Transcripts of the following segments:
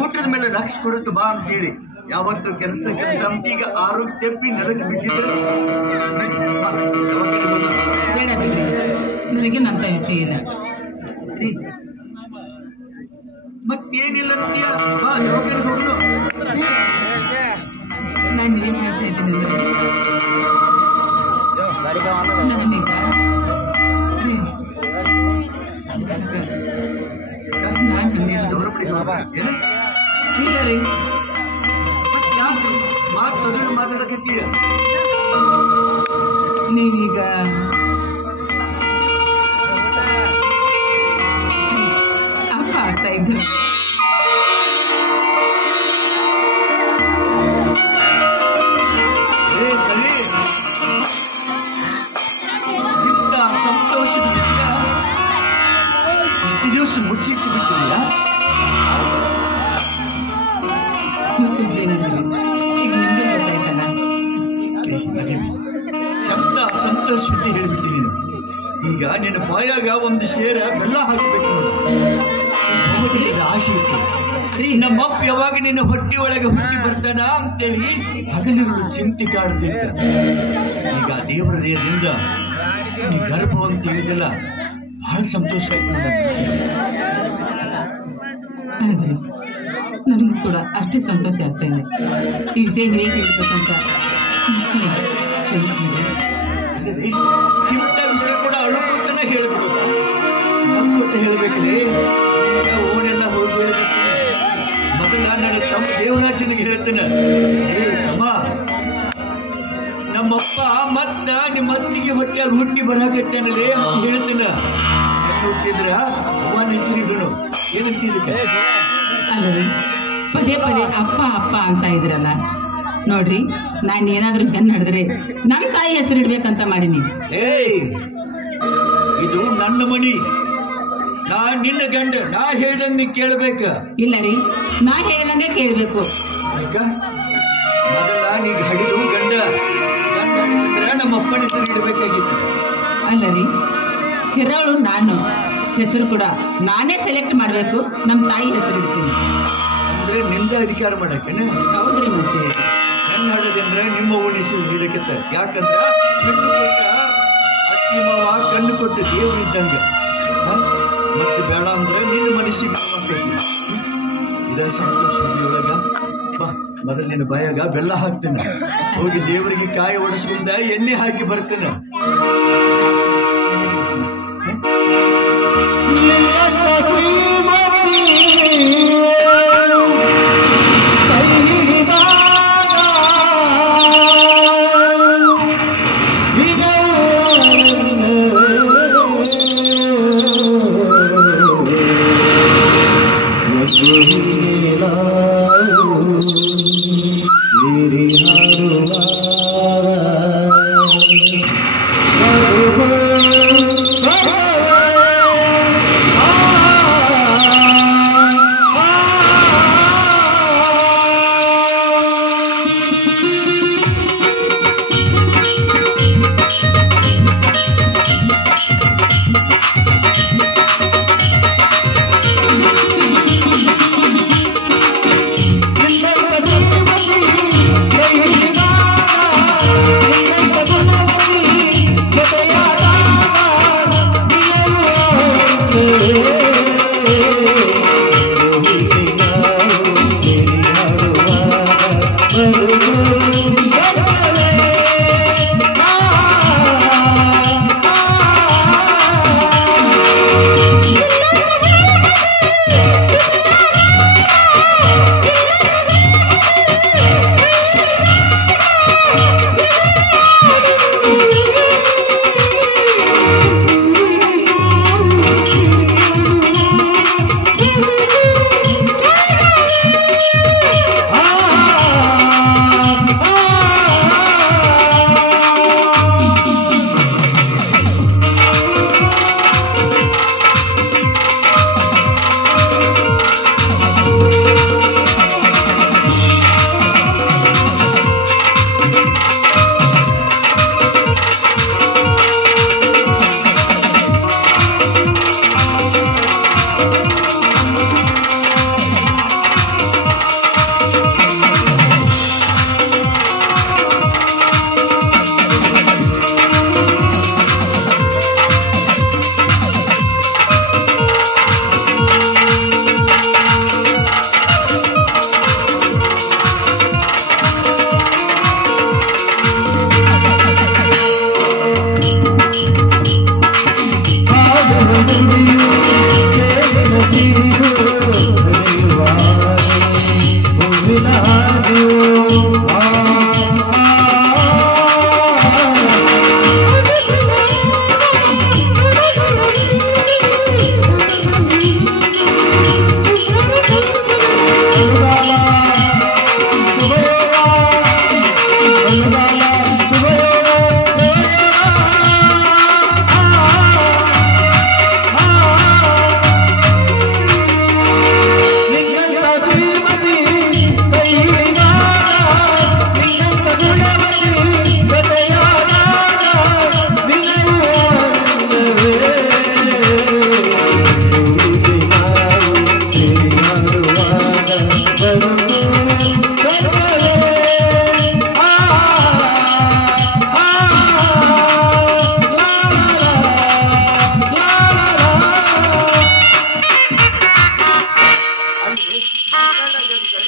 ಊಟದ ಮೇಲೆ ಲಕ್ಷ ಕೊಡುತ್ತ ಬಾ ಅಂತ ಹೇಳಿ ಯಾವತ್ತು ಕೆಲಸ ಅಂತೀಗ ಆರೋಗ್ಯ ತೆಪ್ಪಿ ನೆಲಕ್ಕೆ ಬಿದ್ದಿದ್ರು ಬೇಡ ಬಿಡ್ರಿ, ನನಗೆ ನಂತ ವಿಷಯ ಇಲ್ಲ ರೀ. ಮತ್ತೇನಿಲ್ಲ ಅಂತೀಯ ಬಾ ಯಾವಾಗ ಹೋಗ್ಲು. ನಾನು ಏನ್ ಹೇಳ್ತಾ ಇದ್ದೀನಿ ಅಂದ್ರೆ ನಾನೀಗ ರೀ ಇಲ್ಲ ರೀ ಮಾತಾಡಕತ್ತೀಯ ನೀವೀಗ ಅಪ್ಪ ಆಗ್ತಾ ಇದ್ದ ಸಂತೋಷದಿಂದ ಇಷ್ಟು ದಿವಸ ಮುಚ್ಚಿಟ್ಟು ಬಿಟ್ಟಿಲ್ಲ. ಮುಚ್ಚಿದ್ದೇನಂದ್ರೆ ಈಗ ನಿಮ್ಗೆ ಗೊತ್ತಾಯ್ತಲ್ಲ. ಚಂದ ಸಂತೋಷ ಸುದ್ದಿ ಹೇಳ್ಬಿಟ್ಟಿನಿ. ಈಗ ನಿನ್ನ ಬಾಯಾಗ ಒಂದು ಸೇರ ಬೆಲ್ಲ ಹಾಕಬೇಕು. ಆಸೆ ಇತ್ತು ನಮ್ಮಪ್ಪ ಯಾವಾಗ ನಿನ್ನ ಹೊಟ್ಟಿ ಒಳಗೆ ಹುಟ್ಟಿ ಬರ್ತಾನ ಅಂತೇಳಿ ಹಗಲಿರುಳು ಚಿಂತೆ ಕಾಡ್ತಿದ್ದ. ಈಗ ದೇವರ ದೇಹದಿಂದ ನೀ ಗರ್ಭ ಅಂತ ಹೇಳಿದಲ್ಲ, ಬಹಳ ಸಂತೋಷ ಆಯ್ತು. ಆದ್ರೆ ನನಗೂ ಕೂಡ ಅಷ್ಟೇ ಸಂತೋಷ ಆಗ್ತಾ ಇದೆ. ಈ ವಿಷಯ ಹೇಗೆ ಹೇಳ್ಬೇಕಂತ ಇಂಥ ವಿಷಯ ಕೂಡ ಅಳುಕೋತನ ಹೇಳ್ಬಿಡುದ ಅನ್ಕೋತ ಹೇಳ್ಬೇಕಲ್ಲಿ. ಓನೆಲ್ಲ ಹೋಗಿ ಹೇಳ್ಬೇಕು. ಮೊದಲು ನನ್ನ ತಮ್ಮ ದೇವರಾಜನಿಗೆ ಹೇಳ್ತೇನೆ, ಅಮ್ಮ ನಮ್ಮಪ್ಪ ಮತ್ತ ನಿಮ್ಮ ಅತ್ತಿಗೆ ಹೊಟ್ಟೆಯಲ್ಲಿ ಹುಟ್ಟಿ ಬರಾಕತ್ತೇನಲ್ಲಿ ಅಂತ ಹೇಳ್ತೇನೆ. ಹುಟ್ಟಿದ್ರ ಅವನ ಹೆಸರಿಡೋಣ ಏನಂತಿದ್ದಕ್ಕೆ ಅಲ್ಲರಿ ಪದೇ ಪದೇ ಅಪ್ಪ ಅಪ್ಪ ಅಂತ ಇದ್ರಲ್ಲ. ನೋಡ್ರಿ, ನಾನು ಏನಾದ್ರೂ ಹೆಣ್ಣು ನಡೆದ್ರೆ ನನ್ನ ತಾಯಿ ಹೆಸರಿಡ್ಬೇಕಂತ ಮಾಡೀನಿ. ಇದು ನನ್ನ ಮನಿ, ನಾ ನಿನ್ನ ಗಂಡ, ನಾ ಹೇಳ್ದಂಗ ನೀ ಕೇಳ್ಬೇಕ. ಇಲ್ಲ ರೀ, ನಾ ಹೇಳಿದಂಗೆ ಕೇಳ್ಬೇಕು. ಮೊದಲ ನೀಗ ಹಡಿದು ಗಂಡ ಹಿಡಿದ್ರೆ ನಮ್ಮ ಅಪ್ಪನ ಹೆಸರು ಇಡಬೇಕಾಗಿತ್ತು. ಅಲ್ಲ ರೀ, ಹಿರೋಳು ನಾನು, ಹೆಸರು ಕೂಡ ನಾನೇ ಸೆಲೆಕ್ಟ್ ಮಾಡಬೇಕು. ನಮ್ಮ ತಾಯಿ ಹೆಸರು ಇಡ್ತೀನಿ ಅಂದ್ರೆ ನಿಂದ ಅಧಿಕಾರ ಮಾಡಕ್ಕೇನೆ. ಹೌದ್ರಿ, ಮತ್ತೆ ಹೆಣ್ಣು ಹಾಡೋದಂದ್ರೆ ನಿಮ್ಮ ಓಣಿ ಹೆಸರು ಇಡಕತ್ತ. ಯಾಕಂದ್ರ ಹೆಣ್ಣು ಕೊಟ್ಟ ಅತ್ತಿ ಮಾವ ಕಣ್ಣು ಕೊಟ್ಟು ದೇವರು ಇದ್ದಂಗ. ಮತ್ತೆ ಬೇಡ ಅಂದ್ರೆ ನಿನ್ನ ಮನಸ್ಸಿಗೆ ಇದ ಸಂತೋಷದೊಳಗ ಬಾ. ಮೊದಲು ನಿನ್ನ ಬಾಯಾಗ ಬೆಲ್ಲ ಹಾಕ್ತೇನೆ, ಹೋಗಿ ದೇವರಿಗೆ ಕಾಯಿ ಒಡಿಸ್ಕೊಂಡ ಎಣ್ಣೆ ಹಾಕಿ ಬರ್ತೇನೆ.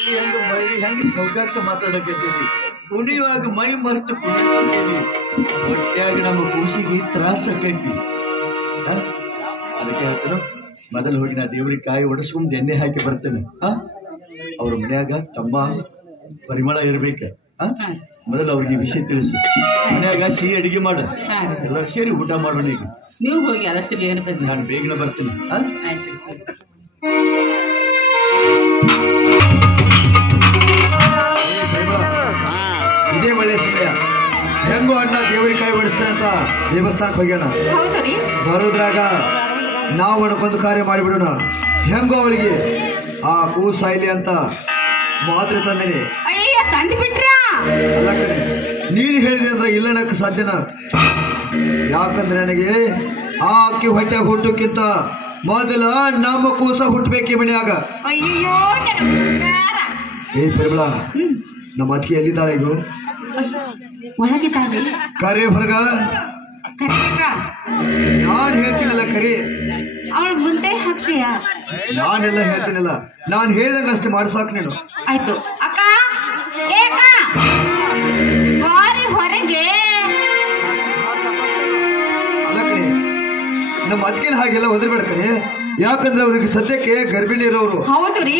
ಹೆಂಗ ಮಳ್ಳಿ ಹೆಂಗ ಸಾವಕಾಶ ಮಾತಾಡಕತ್ತೀವಿ. ಕುಣಿಯುವಾಗ ಮೈ ಮರೆತು ಕುಣಿತೀವಿ. ಹೊಟ್ಟೆಯಾಗ ನಮ್ಮ ಕೂಸಿಗೆ ತ್ರಾಸ ಆಕೈತಿ. ಅದಕ್ಕೆ ಹೇಳ್ತೇನೆ, ಮೊದಲು ಹೋಗಿ ನಾ ದೇವ್ರಿಗೆ ಕಾಯಿ ಒಡಿಸ್ಕೊಂಡ್ ಎಣ್ಣೆ ಹಾಕಿ ಬರ್ತೇನೆ. ಅವ್ರ ಮನ್ಯಾಗ ತಮ್ಮ ಪರಿಮಳ ಇರ್ಬೇಕ. ಮೊದಲು ಅವ್ರಿಗೆ ವಿಷಯ ತಿಳಿಸಿ. ಮನ್ಯಾಗ ಸಿಹಿ ಅಡಿಗೆ ಮಾಡ, ಎಲ್ಲರೂ ಸೇರಿ ಊಟ ಮಾಡೋಣ. ಈಗ ನೀವು ಹೋಗಿ ಆದಷ್ಟು ಬೇಗನೆ ಬನ್ನಿ. ನಾನು ಬೇಗನೆ ಬರ್ತೀನಿ. ಇದೇ ಒಳ್ಳೆ ಸಮಯ. ಹೆಂಗೋ ಅಣ್ಣ ದೇವರಿಗೆ ಕಾಯಿ ಹೊಡಿಸ್ತಾನೆ ಅಂತ ದೇವಸ್ಥಾನಕ್ಕೆ ಹೋಗ್ಯಾನ. ಬರೋದ್ರಾಗ ನಾವು ಅನ್ಕೊಂದು ಕಾರ್ಯ ಮಾಡಿಬಿಡೋಣ. ಹೆಂಗೋ ಅವಳಿಗೆ ಆ ಕೂಸಾಯ್ಲಿ ಅಂತ ಮಾತ್ರೆ ತಂದೇನೆ. ಅಲ್ಲ ಕಣೆ, ನೀನು ಹೇಳಿದೆ ಅಂದ್ರೆ ಇಲ್ಲ ಅನ್ನಕ್ಕೆ ಸಾಧ್ಯನ? ಯಾಕಂದ್ರೆ ನನಗೆ ಆ ಅಕ್ಕಿ ಹೊಟ್ಟೆ ಹುಟ್ಟಕ್ಕಿಂತ ಮೊದಲ ನಮ್ಮ ಕೂಸ ಹುಟ್ಟಬೇಕಿ ಮನ್ಯಾಗ. ಏ ಪರಿಮಳ, ನಮ್ಮ ಅದಕ್ಕೆ ಎಲ್ಲಿದ್ದಾಳೆ ಇದು? ಕರೆ ಹೊರಗ. ನಾನು ಹೇಳ್ತೀನಲ್ಲ ಕರಿ. ಅವಳು ಮುಂದೆ ಹಾಕ್ತೀಯ? ನಾನೆಲ್ಲ ಹೇಳ್ತೀನಲ್ಲ, ನಾನು ಹೇಳ್ದಂಗ ಅಷ್ಟು ಮಾಡ್ಸಾಕ್ ನೀನು. ಆಯ್ತು ಅಕ್ಕ. ಏಕ ಬಾರಿ ಹೊರಗೆ. ಅಲ್ಲ ಕಣೆ, ನಮ್ಮ ಅದಕ್ಕೆ ಹಾಗೆಲ್ಲ ಒದರ್ಬೇಡ ಕಣೆ. ಯಾಕಂದ್ರೆ ಅವ್ರಿಗೆ ಸದ್ಯಕ್ಕೆ ಗರ್ಭಿಣಿ ಇರೋರು. ಹೌದು ರೀ,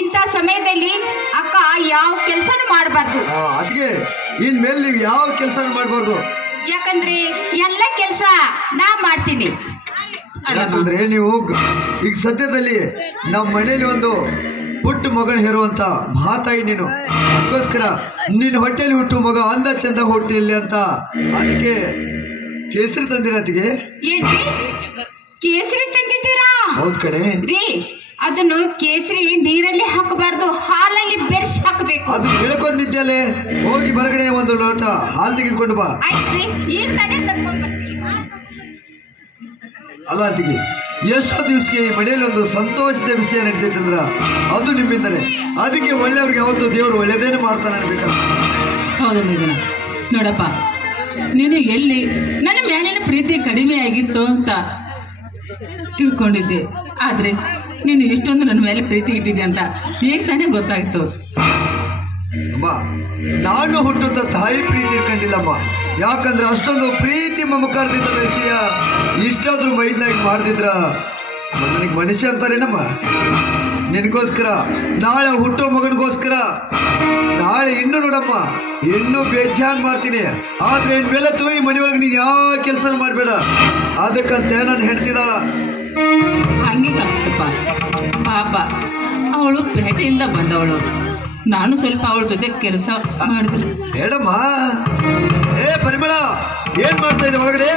ಇಂಥ ಸಮಯದಲ್ಲಿ ಅಕ್ಕ ಯಾವ ಕೆಲಸನೂ ಮಾಡಬಾರ್ದು. ಅದಕ್ಕೆ ಇನ್ಮೇಲೆ ನೀವು ಯಾವ ಕೆಲಸ ಮಾಡಬಾರ್ದು. ಯಾಕಂದ್ರೆ ಎಲ್ಲ ಕೆಲಸ ನಾ ಮಾಡ್ತೀನಿ. ಯಾಕಂದ್ರೆ ನೀವು ಈಗ ಸದ್ಯದಲ್ಲಿ ನಮ್ಮ ಮನೇಲಿ ಒಂದು ಹುಟ್ಟು ಮಗನ ಹೇರುವಂತ ಮಾತಾಯಿ ನೀನು. ಅದಕ್ಕೋಸ್ಕರ ನಿನ್ನ ಹೊಟ್ಟೆಲಿ ಹುಟ್ಟು ಮಗ ಅಂದ ಚಂದ ಹುಟ್ಟಿಲ್ಲ ಅಂತ ಅದಕ್ಕೆ ಕೇಸರಿ ತಂದಿರತ್ತಿಗೆ. ಕೇಸರಿ ತಂದಿದ್ದೀರಾ? ಹೌದ್ ಕಣೆ ರೀ, ಅದನ್ನು ಕೇಸರಿ ನೀರಲ್ಲಿ ಹಾಕಬಾರ್ದು, ಹಾಲಲ್ಲಿ ಬೆರೆಸಿ ಹಾಕಬೇಕು. ಅದು ಹೇಳ್ಕೊಂಡಿದ್ಯಲ್ಲೇ. ಹೋಗಿ ಹೊರಗಡೆ ಒಂದು ಲೋಟ ಹಾಲು ತೆಗೆದುಕೊಂಡು ಬಾ. ಆಯ್ತ್ರಿ, ಈಗ ತಾನೇ ತಗೊಂಡ್ ಬರ್ತೀನಿ. ಅಲ್ಲ ಅಂತಿಗೆ, ಎಷ್ಟೋ ದಿವಸಕ್ಕೆ ಈ ಮನೆಯಲ್ಲಿ ಒಂದು ಸಂತೋಷದ ವಿಷಯ ನಡೀತೈತಂದ್ರ ಅದು ನಿಮ್ಮಿಂದನೇ. ಅದಕ್ಕೆ ಒಳ್ಳೆಯವ್ರಿಗೆ ಯಾವತ್ತು ದೇವರು ಒಳ್ಳೆಯದೇನು ಮಾಡ್ತಾನೆ ಅನ್ಬೇಕಲ್ಲ. ಹೌದು ಮೇಘನ, ನೋಡಪ್ಪ, ನೀನು ಎಲ್ಲಿ ನನ್ನ ಮೇಲಿನ ಪ್ರೀತಿ ಕಡಿಮೆ ಆಗಿತ್ತು ಅಂತ ತಿಳ್ಕೊಂಡಿದ್ದೆ. ಆದ್ರೆ ನೀನು ಇಷ್ಟೊಂದು ನನ್ನ ಮೇಲೆ ಪ್ರೀತಿ ಇಟ್ಟಿದ್ದೆ ಅಂತ ಈಗ ತಾನೇ ಗೊತ್ತಾಯ್ತು. ಅಮ್ಮ, ನಾನು ಹುಟ್ಟುತ್ತ ತಾಯಿ ಪ್ರೀತಿ ಇಟ್ಕೊಂಡಿಲ್ಲಮ್ಮ. ಯಾಕಂದ್ರೆ ಅಷ್ಟೊಂದು ಪ್ರೀತಿ ಮಮಕಾರದಿಂದ ಬೆಳೆಸಿಯ ಇಷ್ಟಾದ್ರೂ ಮೈದ್ನಾಗಿ ಮಾಡ್ದಿದ್ರ ನನಗೆ ಮನುಷ್ಯ ಅಂತಾರೇನಮ್ಮ. ನಿನಗೋಸ್ಕರ, ನಾಳೆ ಹುಟ್ಟೋ ಮಗನಿಗೋಸ್ಕರ ನಾಳೆ ಇನ್ನು ನೋಡಮ್ಮ, ಇನ್ನೂ ಬೇಜಾನ್ ಮಾಡ್ತೀನಿ. ಆದ್ರೆ ಇನ್ಮೇಲೆ ಈ ಮನೆಯೊಳಗೆ ನೀನು ಯಾವ ಕೆಲಸ ಮಾಡಬೇಡ. ಅದಕ್ಕಂತ ನಾನು ಹೆಣ್ತಿದ್ದಾಳ. ಹಂಗೆ ಕಾಗ್ತಪ್ಪ, ಪಾಪ ಅವಳು ಪೇಟೆಯಿಂದ ಬಂದವಳು. ನಾನು ಸ್ವಲ್ಪ ಅವಳ ಜೊತೆ ಕೆಲಸ ಮಾಡಿದ್ರು. ಬೇಡಮ್ಮ. ಏ ಪರಿಮಳ, ಏನ್ ಮಾಡ್ತಾ ಇದೆ ಒಳಗಡೆ?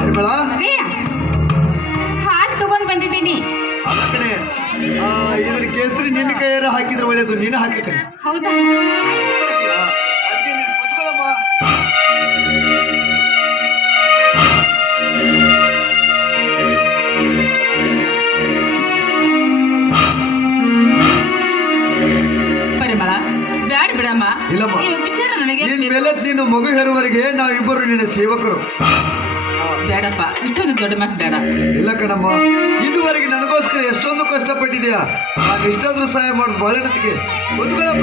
ಪರಿಮಳ, ಹಾಲು ತಗೊಂಡ್ ಬಂದಿದ್ದೀನಿ. ಅಲ್ಲ ಕಣೆ, ಇದ್ರ ಕೇಸರಿ ನಿನ್ನ ಕೈಯಾರ ಹಾಕಿದ್ರೆ ಒಳ್ಳೇದು. ನೀನು ಹಾಕಿ ಕಣೆ. ಹೌದಾ? ಅದಕ್ಕೆ ನೀನು ಕೂತ್ಕೊಳ್ಳಮ್ಮ. ಪರಿಮಳ, ಬ್ಯಾಡ ಬಿಡಮ್ಮ. ಇಲ್ಲಮ್ಮ, ಈ ವಿಚಾರ ನನಗೆ ಇನ್ಮೇಲೆ ನೀನು ಮಗು ಹೇರುವವರೆಗೆ ನಾವಿಬ್ಬರು ನಿನ್ನ ಸೇವಕರು. ಬೇಡಪ್ಪ, ಇಷ್ಟೊಂದು ದೊಡ್ಡ ಮಾತು ಬೇಡ. ಇಲ್ಲ ಕಣಮ್ಮ, ಇದುವರೆಗೆ ನನಗೋಸ್ಕರ ಎಷ್ಟೊಂದು ಕಷ್ಟಪಟ್ಟಿದ್ಯಾ. ನಾನು ಇಷ್ಟಾದ್ರೂ ಸಹಾಯ ಮಾಡೋದು ಬಾಳೆನತ್ತಿಗೆ. ಕೂತ್ಕೊಳ್ಳಮ್ಮ.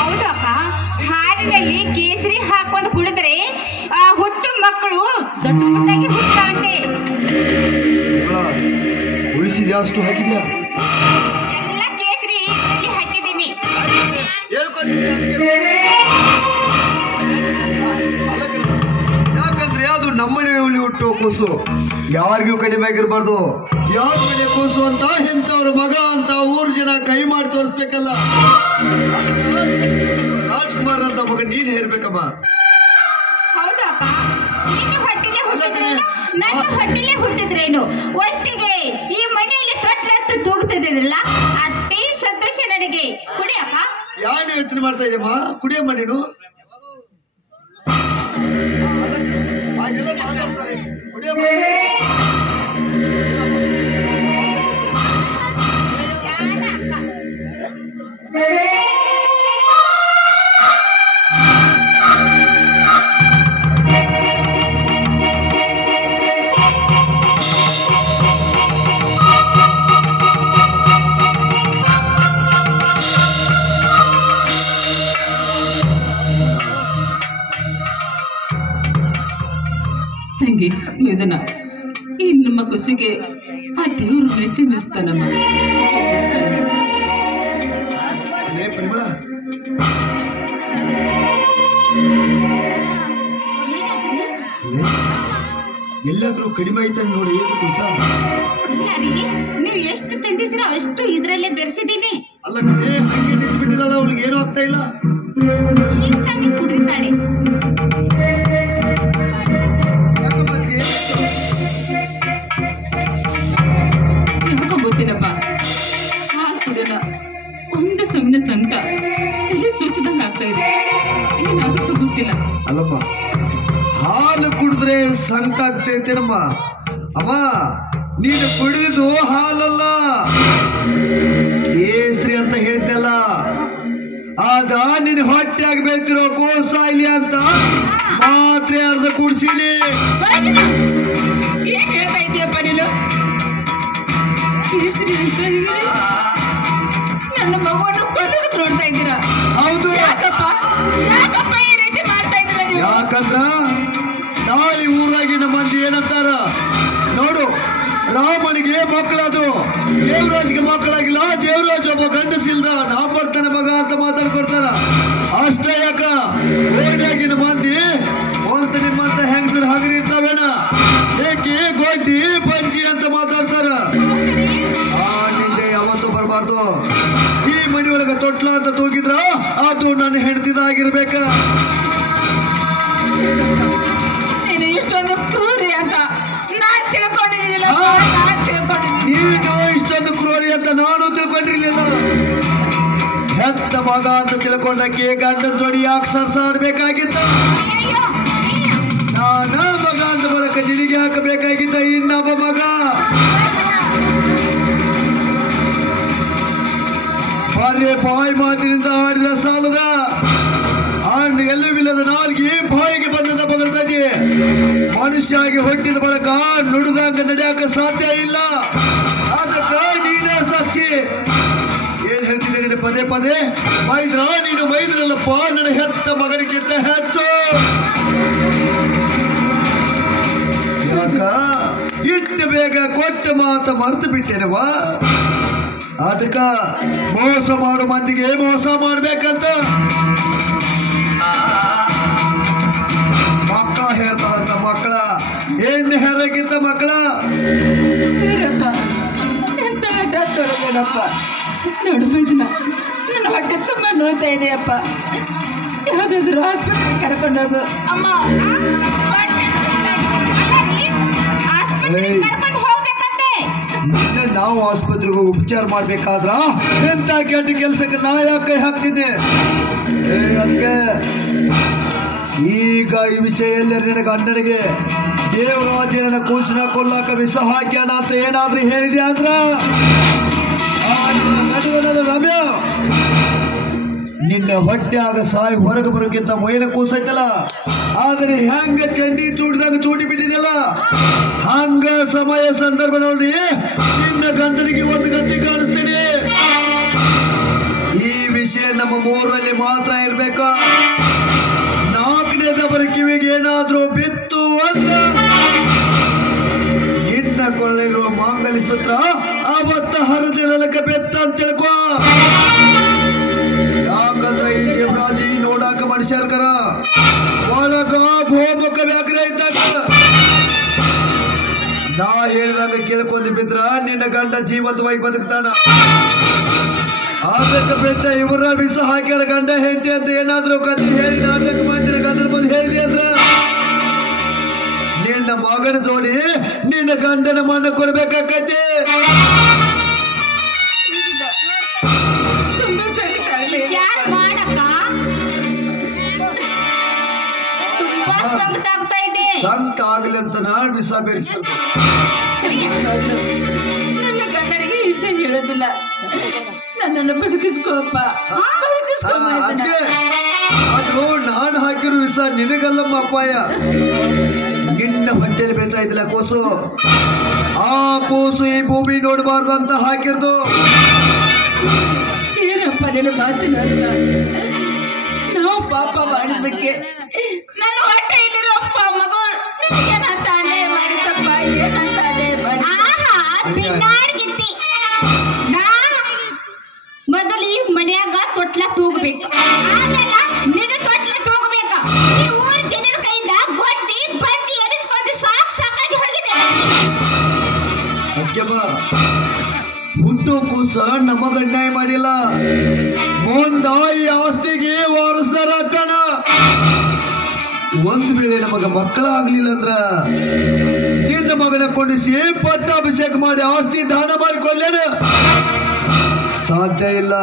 ಹೌದಪ್ಪ, ಹಾಲಿನಲ್ಲಿ ಕೇಸರಿ ಹಾಕೊಂಡು ಕುಡಿದ್ರೆ ಆ ಹುಟ್ಟು ಮಕ್ಕಳು ದೊಡ್ಡ ಹುಟ್ಟಾಗಿ ಹುಟ್ಟಾಂತೆ. ಉಳಿಸಿದ್ಯಾ? ಅಷ್ಟು ಹಾಕಿದ್ಯಾ? ಎಲ್ಲ ಕೇಸರಿ ಇದರಲ್ಲಿ ಹಾಕಿದ್ದೀನಿ. ಯಾಕಂದ್ರೆ ಅದು ನಮ್ಮನೆ ಉಳಿ ಹುಟ್ಟೋ ಕೂಸು ಯಾರಿಗೂ ಕಡಿಮೆ ಆಗಿರ್ಬಾರ್ದು. ಯಾವ ಕಡೆ ಕೂಸು ಅಂತ ಇಂಥವ್ರ ಮಗ ಅಂತ ಊರ್ ಜನ ಕೈ ಮಾಡಿ ತೋರಿಸ್ಬೇಕಲ್ಲ. ರಾಜ್ಕುಮಾರ್ ಅಂತ ಮಗ ನೀನ್ ಹೇರ್ಬೇಕಮ್ಮ. ಹೌದಪ್ಪ, ನಿನ್ನ ಹೊಟ್ಟಿಲೆ ಹುಟ್ಟಿದ್ರೇನು, ನನ್ನ ಹೊಟ್ಟಿಲೆ ಹುಟ್ಟಿದ್ರೇನು, ಒಟ್ಟಿಗೆ ಈ ಮನೆಯಲ್ಲಿ ತೊಟ್ಲತ್ತು ತೂಗ್ತಿದ್ರಲ್ಲ, ಅಷ್ಟೇ ಸಂತೋಷ ನನಗೆ. ಕುಡಿಯಪ್ಪ. ಯಾರು ಯೋಚನೆ ಮಾಡ್ತಾ ಇದೆಯಮ್ಮ? ಕುಡಿಯಮ್ಮ ನೀನು. ಹಾಗೆಲ್ಲ ಮಾತಾಡ್ತಾರೆ. ಕುಡಿಯಮ್ಮ. ಜಾಣ ಅಕ್ಕ. ತಂಗಿ ಇದನ್ನ ಈ ನಮ್ಮ ಖುಷಿಗೆ ಆ ದೇವರು ಮೆಚ್ಚಿಸ್ತಾನಮ್ಮ. ಪರಿಮಳ, ಎಲ್ಲಾದ್ರೂ ಕಡಿಮೆ ಆಯ್ತಾನೆ ನೋಡಿ. ಏನು ಕುಸ ನೀವು ಎಷ್ಟು ತಂದಿದ್ರೋ ಅಷ್ಟು ಇದ್ರಲ್ಲೇ ಬೆರೆಸಿದೀನಿ. ಅಲ್ಲ ಹಂಗೆ ನಿಂತು ಬಿಟ್ಟಿದಲ್ಲ, ಅವಳಿಗೆ ಏನೂ ಆಗ್ತಾ ಇಲ್ಲ. ಈಗ ತಾನೇ ಕುಡಿತಾಳೆ. ಯಾಕೋ ಗೊತ್ತಿಲ್ಲಪ್ಪ, ಹಾಲು ಕುಡಿಯೋಣ ಒಂದು ಸಮಯ ಸಂಕಟ, ತಲೆ ಸುತ್ತದಂಗೆ ಆಗ್ತಾ ಇದೆ. ಏನಾಗುತ್ತೋ ಗೊತ್ತಿಲ್ಲ. ಅಲ್ಲಮ್ಮ, ಹಾಲು ಕುಡಿದ್ರೆ ಸಂಕ ಆಗ್ತೈತೇನಮ್ಮ. ಅಮ್ಮ, ನೀನು ಕುಡಿದು ಹಾಲಲ್ಲ, ಕೇಸರಿ ಅಂತ ಹೇಳ್ತಲ್ಲ, ಆದ ನಿನ್ನ ಹೊಟ್ಟೆ ಆಗ್ಬೇಕಿರೋ ಕೋಸಾಯ್ಲಿ ಅಂತ ಮಾತ್ರೆ ಅರ್ಧ ಕುಡ್ಸೀನಿ. ಏನ್ ಹೇಳ್ತಾ ಇದೀಯಪ್ಪ ನೀನು? ಕೇಸರಿ ಅಂತ ಹೇಳಿ ನನ್ನ ಮಗುವನ್ನು ಕೊಲ್ಲೋದಕ್ಕೆ ನೋಡ್ತಾ ಇದ್ದೀರಾ? ಹೌದು. ಯಾಕಪ್ಪ ಯಾಕಪ್ಪ ಈ ರೀತಿ ಮಾಡ್ತಾ ಇದ್ದೀರಾ ನೀವು? ಯಾಕಂದ್ರ ನಾಳೆ ಊರಾಗಿನ ಮಂದಿ ಏನಂತಾರ ನೋಡು, ರಾಮನಿಗೆ ಮಕ್ಕಳದು, ದೇವರಾಜ್ಗೆ ಮಕ್ಕಳಾಗಿಲ್ಲ, ದೇವರಾಜ್ ಒಬ್ಬ ಗಂಡಸಿಲ್ದ, ನಾ ಬರ್ತಾನೆ ಮಗ ಅಂತ ಮಾತಾಡ್ಕೊಡ್ತಾರ. ಅಷ್ಟೇ ಯಾಕ ಊರಾಗಿನ ಮಂದಿ ಅಂತ ನಿಮ್ಮಂತ ಹೆಂಗಸರು ಹಗರಿ ಇರ್ತಾವೇನ, ಏಕೆ ಗೊಡ್ಡಿ ಪಂಚಿ ಅಂತ ಮಾತಾಡ್ತಾರ. ಆ ನಿಂದೆ ಯಾವತ್ತೂ ಬರಬಾರ್ದು. ಈ ಮನೆಯೊಳಗ ತೊಟ್ಲ ಅಂತ ತೂಗಿದ್ರ ಅದು ನನ್ನ ಹೆಂಡತಿದಾಗಿರ್ಬೇಕ. ನೀನು ಇಷ್ಟೊಂದು ಕ್ರೂರಿ ಅಂತ ನಾನ್ ತಿಳ್ಕೊಂಡಿದ್ದಿಲ್ಲ. ನೀನು ಇಷ್ಟೊಂದು ಕ್ರೂರಿ ಅಂತ ನಾನು ತಿಳ್ಕೊಂಡಿರ್ಲಿಲ್ಲ. ಹೆತ್ತ ಮಗ ಅಂತ ತಿಳ್ಕೊಂಡಕ್ಕೆ ಗಂಡನ ಜೋಡಿ ಯಾಕೆ ಸರ್ಸಾಡ್ಬೇಕಾಗಿತ್ತ? ನಾನ ಮಗ ಅಂತ ಬರಕ ನಿನಗೆ ಹಾಕಬೇಕಾಗಿದ್ದ ಇನ್ನೊಬ್ಬ ಮಗ. ಬರೇ ಬಾಯಿ ಮಾತಿನಿಂದ ಆಡಿದ ಸಾಲದ, ಹಣ್ಣು ಎಲ್ಲವಿಲ್ಲದ ನಾಲ್ಗಿ ಬಾಯಿಗೆ ಬಂದದ ಬಗಲ್ತದೆ. ಮನುಷ್ಯಾಗಿ ಹೊಟ್ಟಿದ ಬಳಕ ನುಡಿದಂಗ ನಡೆಯಕ ಸಾಧ್ಯ ಇಲ್ಲ. ಅದಕ್ಕ ನೀನೇ ಸಾಕ್ಷಿ. ಏನ್ ಹೇಳ್ತಿದ್ದೆ ನೀನು ಪದೇ ಪದೇ? ಮೈದ್ರ ನೀನು ಮೈದ್ರಲ್ಲಪ್ಪ, ನನ್ನ ಹೆತ್ತ ಮಗನಿಗಿಂತ ಹೆಚ್ಚು. ಯಾಕ ಇಟ್ಟು ಬೇಗ ಕೊಟ್ಟ ಮಾತ ಮರ್ತು ಬಿಟ್ಟೇನವಾ? ಅದಕ್ಕ ಮೋಸ ಮಾಡು ಮಂದಿಗೆ ಮೋಸ ಮಾಡ್ಬೇಕಂತ ಮಕ್ಕಳ ಹೇರ್ತಾವಂತ. ಮಕ್ಕಳ ಹೆಣ್ಣು ಹೆರಗಿದ್ದ ಮಕ್ಕಳ ಬೇಡಪ್ಪ, ಎಂತ ಆಟ ತೊಡಬೇಡಪ್ಪ. ನೋಡು ಮೈದಿನ, ನನ್ನ ಹೊಟ್ಟೆ ತುಂಬಾ ನೋಯ್ತಾ ಇದೆಯಪ್ಪ. ಯಾವ್ದಾದ್ರು ಆಸ್ಪತ್ರೆ ಕರ್ಕೊಂಡೋಗು. ಅಮ್ಮ ಆಸ್ಪತ್ರೆಗೆ ಕರ್ಕೊಂಡು ಹೋಗ್ಬೇಕಂತೆ. ನಾವು ಆಸ್ಪತ್ರೆಗೆ ಉಪಚಾರ ಮಾಡ್ಬೇಕಾದ್ರ ಎಂತ ಕೆಟ್ಟ ಕೆಲ್ಸಕ್ಕೆ ನಾ ಯಾಕೆ ಕೈ ಹಾಕ್ತಿದ್ದೆ? ಅದಕ್ಕೆ ಈಗ ಈ ವಿಷಯ ಎಲ್ಲರೂ ನಿನಗೆ ಅಣ್ಣನಿಗೆ ದೇವರಾಜ ನನ್ನ ಕೂಸಿನ ಕೊಲ್ಲಾಕ ವಿಷ ಹಾಕ್ಯಾಣ ಅಂತ ಏನಾದ್ರೂ ಹೇಳಿದ್ಯಾ ಅಂದ್ರ ರಮ್ಯ ನಿನ್ನ ಹೊಟ್ಟೆ ಆಗ ಸಾಯಿ ಹೊರಗೆ ಬರೋಕ್ಕಿಂತ ಮೊಯ್ನ ಕೂಸೈತಲ್ಲ, ಆದ್ರೆ ಹೆಂಗ ಚಂಡಿ ಚೂಡಿದಾಗ ಚೂಟಿ ಬಿಟ್ಟಿದೆಯಲ್ಲ, ಹಂಗ ಸಮಯ ಸಂದರ್ಭ ನೋಡಿ ನಿನ್ನ ಗಂಡನಿಗೆ ಒಂದು ಗತಿ ಕಾಣಿಸ್ತೀನಿ. ಈ ವಿಷಯ ನಮ್ಮ ಮೂರಲ್ಲಿ ಮಾತ್ರ ಇರ್ಬೇಕು. ನಾಲ್ಕನೇದವರ ಕಿವಿಗೆ ಏನಾದ್ರೂ ಬಿತ್ತು ಅಂದ್ರ ನಿನ್ನ ಕೊಳ್ಳಿರುವ ಮಾಂಗಲ್ಯ ಸೂತ್ರ ಅವತ್ತ ಹರಿದಿರಲಕ್ಕೆ ಬೆತ್ತ ಅಂತ ತಿಳ್ಕೊ. ಯಾಕಂದ್ರೆ ಈ ದೇವರಾಜಿ ನೋಡಾಕ ಮನುಷ್ಯರ್ಗರ ಒಳಗ ಗೋಮುಖ ವ್ಯಾಘ್ರ ಇದ್ದಾಗ ನಾ ಹೇಳಿದಂಗ ಕೇಳ್ಕೊಂಡು ಬಿದ್ರ ನಿನ್ನ ಗಂಡ ಜೀವಂತವಾಗಿ ಬದುಕ್ತಾನ. ಅದಕ್ಕೆ ಬೆಟ್ಟ ಇವರ ಬಿಸ ಹಾಕ್ಯಾರ ಗಂಡ ಹೆಂಡತಿ ಅಂತ ಏನಾದ್ರೂ ಕತ್ತಿ ಹೇಳಿ ನಾಟಕ ಮಾಡಿನ ಗಂಡನ ಬಂದು ಹೇಳಿದೆ ಅಂದ್ರ ನಿನ್ನ ಮಗನ ಜೋಡಿ ನಿನ್ನ ಗಂಡನ ಮಣ್ಣ ಕೊಡ್ಬೇಕಾಕತಿ. ತುಂಬಾ ಸಂಕಟ ಆಗ್ಲಿ. ವಿಚಾರ ಮಾಡಕ್ಕ ತುಂಬಾ ಸಂಕಟ ಆಗ್ತಾ ಇದೆ. ಸಂಕಟ ಆಗ್ಲಿ ಅಂತ ನಾನ್ ಬಿಸ ಬೆರೆಸ ನನ್ನ ಗಂಡನಿಗೆ ವಿಷಯ ಹೇಳೋದಿಲ್ಲ. ನನ್ನನ್ನು ಬದುಕಿಸ್ಕೋಪ್ಪ, ಬದುಕಿಸ್ಕೋ. ಅದ್ಕೆ ಅದು ನಾನು ಹಾಕಿರೋ ವಿಷ ನಿನಗಲ್ಲಮ್ಮ ಅಪಾಯ. ನಿನ್ನ ಹೊಟ್ಟೆಲಿ ಬೇತಾ ಇದ್ದಿಲ್ಲ ಕೂಸು, ಆ ಕೂಸು ಈ ಭೂಮಿ ನೋಡಬಾರ್ದು ಅಂತ ಹಾಕಿರ್ದು. ಏನಪ್ಪ ನಿನ್ನ ಮಾತಿನ ಅರ್ಥ? ನಾವು ಪಾಪ ಮಾಡಿದ್ದಕ್ಕೆ ನನ್ನ ಹೊಟ್ಟೆಯಲ್ಲಿರೋ ಅಪ್ಪ ಮಗು ನನಗೇನಂತ ಕೂಸ ನಮಗ ಅನ್ಯಾಯ ಮಾಡಿಲ್ಲ. ಮುಂದ ಈ ಆಸ್ತಿಗೆ ವಾರಸರ ಕಣ. ಒಂದ್ ವೇಳೆ ನಮಗ ಮಕ್ಕಳ ಆಗ್ಲಿಲ್ಲ ಅಂದ್ರ ನಿನ್ನ ಮಗನ ಕೊಂಡಿಸಿ ಪಟ್ಟಾಭಿಷೇಕ ಮಾಡಿ ಆಸ್ತಿ ದಾನ ಮಾಡಿಕೊಳ್ಳೇನ? ಸಾಧ್ಯ ಇಲ್ಲ.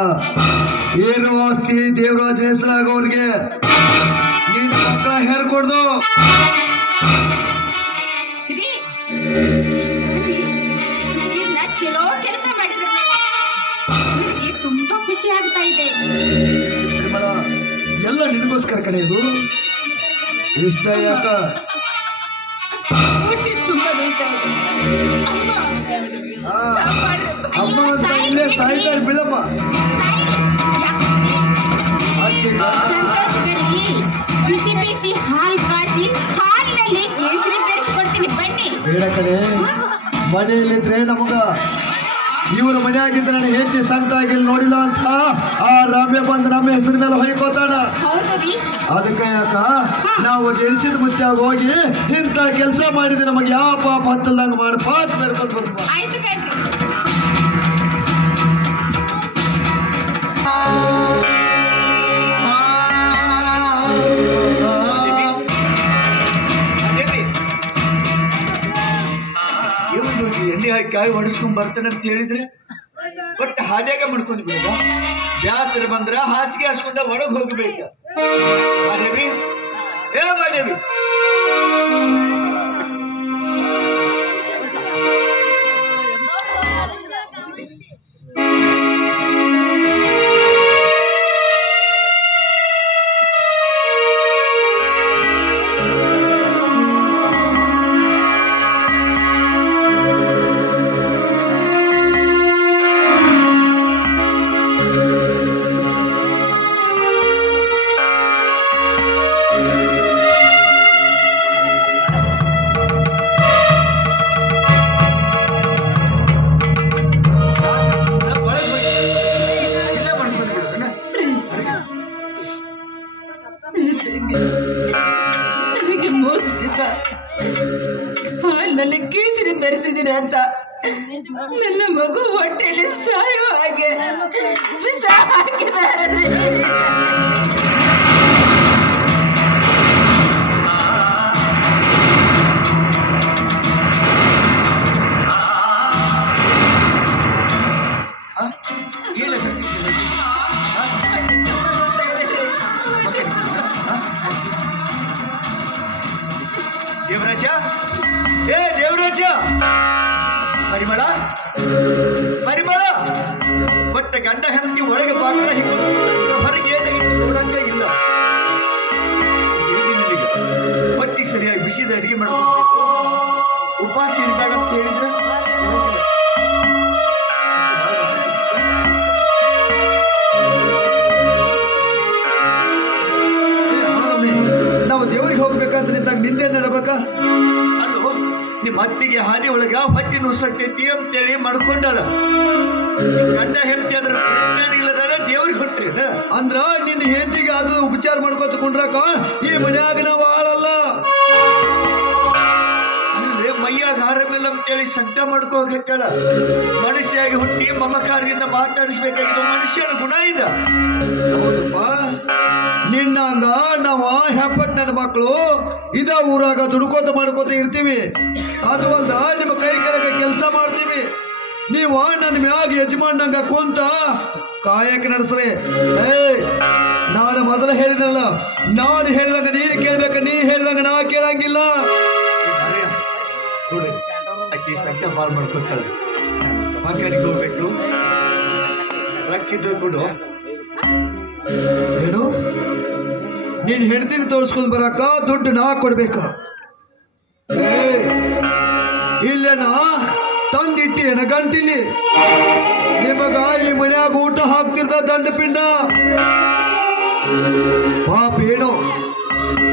ಏನು ಆಸ್ತಿ ದೇವರಾಜನ ಹೆಸರಾಗೋರ್ಗೆ ನಿನ್ನ ಮಕ್ಕಳ ಹೇರ್ಕೊಡ್ದು. ಚಲೋ ಕೆಲಸ ಮಾಡಿದ್ರೆ ನನಗೆ ತುಂಬಾ ಖುಷಿ ಆಗ್ತಾ ಇದೆ. ಎಲ್ಲ ನಿನಗೋಸ್ಕರ ಕಡೆ ಇದು. ಇಷ್ಟ ಯಾಕ? ಅಮ್ಮ ಅಂತ ಇಲ್ಲೇ ಸಾಯ್ತಾರೆ ಬಿಡಮ್ಮ. ಸಂತೋಷದಲ್ಲಿ ಬಿಸಿ ಬಿಸಿ ಹಾಲು ಕಾಸಿ ಹಾಲಿನಲ್ಲಿ ಕೇಸರಿ ಬೆರೆಸ್ಕೊಡ್ತೀನಿ, ಬನ್ನಿ. ಬೇಡ ಕಡೆ, ಮನೆಯಲ್ಲಿದ್ರೆ ನಮಗ ಇವ್ರ ಮನೆ ಆಗಿದ್ರೆ ನನ್ನ ಹೆಂಡತಿ ಸಂಕಟ ಆಗಿಲ್ಲ ನೋಡಿಲ್ಲ ಅಂತ ಆ ರಾಮ್ಯ ಬಂದು ನಮ್ಮ ಹೆಸರ ಮೇಲೆ ಹೊಯ್ಕೋತಾನ. ಅದಕ್ಕೆ ಯಾಕ ನಾವು ಗೆಲ್ಸಿದ ಮುಚ್ಚ ಹೋಗಿ ಇಂಥ ಕೆಲಸ ಮಾಡಿದ್ರೆ ನಮಗೆ ಯಾವ ಪಾಪ ಹತ್ತಲ್ದಂಗ ಮಾಡಿ ಪಾತ್ ಬೇಡ್ಕೊಂಡ್ ಬರ್ಬೋದು. ಆಯ್ತು ಕಣ್ರಿ. ಎಣ್ಣೆ ಹಾಕಿ ಕಾಯಿ ಒಣಸ್ಕೊಂಡ್ ಬರ್ತಾನೆ ಅಂತ ಹೇಳಿದ್ರೆ ಬಟ್ ಹಾದ್ಯಾಗ ಮಾಡ್ಕೊಂಡ್ ಬಿಡ. ಬ್ಯಾಸರ ಬಂದ್ರ ಹಾಸಿಗೆ ಹಾಸ್ಕೊಂಡ ಒಳಗ್ ಹೋಗ್ಬೇಕ. ಮಾದೇವಿ, ಏ ಮಾದೇವಿ, ನನಗೆ ಮೋಸದಿಂದ ನನ್ನ ಕೇಸರಿ ಬೆರೆಸಿದಿರ ಅಂತ ನನ್ನ ಮಗು ಹೊಟ್ಟೆಯಲ್ಲಿ ಸಾಯೋ ಹಾಗೆ ವಿಷ ಹಾಕಿದ್ದಾರೆ. ದೇವರಾಜ, ಏ ದೇವರಾಜ, ಪರಿಮಳ, ಪರಿಮಳ, ಬಟ್ ಗಂಡ ಹೆಂಡತಿ ಒಳಗೆ ಬಾಗಿಲ ಹಿಕ್ಕೊಂಡು ಹೊರಗೆ ನೋಡಂಗ ಇಲ್ಲ. ಹೊಟ್ಟಿಗೆ ಸರಿಯಾಗಿ ಬಿಸಿದ ಅಡಿಗೆ ಮಾಡ್ಬೇಕು. ಉಪವಾಸ ಇರಬೇಡ ಅಂತ ಹೇಳಿದ್ರೆ ನಾವು ದೇವರಿಗೆ ಹೋಗ್ಬೇಕಾದ್ರೆ ನಿಂದೆ ನಡಬೇಕ. ಅಲ್ಲೋ, ನಿಮ್ಮ ಅತ್ತಿಗೆ ಹಾದಿ ಒಳಗ ಹೊಟ್ಟಿ ನುಸಕ್ತೈತಿ ಅಂತೇಳಿ ಮಾಡ್ಕೊಂಡಾಳ. ಗಂಡ ಹೆಂಡತಿ ಅದ್ರ ಇಲ್ಲದಾರ ದೇವ್ರಿಗೆ ಹೊಟ್ರಿ ಅಂದ್ರ ನಿನ್ನ ಹೆಂಡತಿಗೆ ಅದು ಉಪಚಾರ ಮಾಡ್ಕೊತ ಕುಂಡ್ರಾಕ ಈ ಮನ್ಯಾಗ ನಾವು ಆಳಲ್ಲ. ಅಂದ್ರೆ ಮೈಯಾಗ ಆರಾಮಿಲ್ಲ ಅಂತೇಳಿ ಸಂಕಟ ಮಾಡ್ಕೋಬೇಕಲ್ಲ. ಮನುಷ್ಯಾಗಿ ಹುಟ್ಟಿ ಮಮಕಾರದಿಂದ ಮಾತಾಡಿಸ್ಬೇಕಾಗಿದ್ದು ಮನುಷ್ಯನ ಗುಣ ಇದ. ಹೌದಪ್ಪ, ನಿನ್ನಂಗ ನಾವ ಹೆಪ್ಪಟ್ ನನ್ನ ಮಕ್ಕಳು ಇದ ಊರಾಗ ದುಡ್ಕೋತ ಮಾಡ್ಕೋತ ಇರ್ತೀವಿ. ಅದು ಒಂದ ನಿಮ್ಮ ಕೈ ಕೆಳಗೆ ಕೆಲಸ ಮಾಡ್ತೀವಿ. ನೀವು ನನ್ನ ಮ್ಯಾಗ ಯಜಮಾನಂಗ ಕುಂತ ಕಾಯಕ ನಡೆಸ್ರಿ. ನಾನು ಮೊದಲು ಹೇಳಿದ್ರಲ್ಲ, ನಾನು ಹೇಳಿದಂಗ ನೀನು ಕೇಳ್ಬೇಕ, ನೀ ಹೇಳಿದಂಗ ನಾ ಕೇಳಂಗಿಲ್ಲ. ನೋಡಿ, ಅಕ್ಕಿ ಸಂಕಟ ಬಾಳ್ ಮಾಡ್ಕೊತಾಳೆ. ತಮಾಖಾನಿಗೆ ಹೋಗ್ಬೇಕು, ರಕ್ಕಿದ್ದು ಕೊಡು. ಏನು ನೀನ್ ಹೆಂಡತಿನ ತೋರಿಸ್ಕೊಂಡ್ ಬರಾಕ ದುಡ್ಡು ನಾ ಕೊಡ್ಬೇಕ? ಇಲ್ಲೇನ ತಂದಿಟ್ಟಿ ಗಂಟಿಲಿ ನಿಮಗ ಈ ಮನ್ಯಾಗ ಊಟ ಹಾಕ್ತಿರ್ದ ದಂಡ ಪಿಂಡ. ಪಾಪ ಏನೋ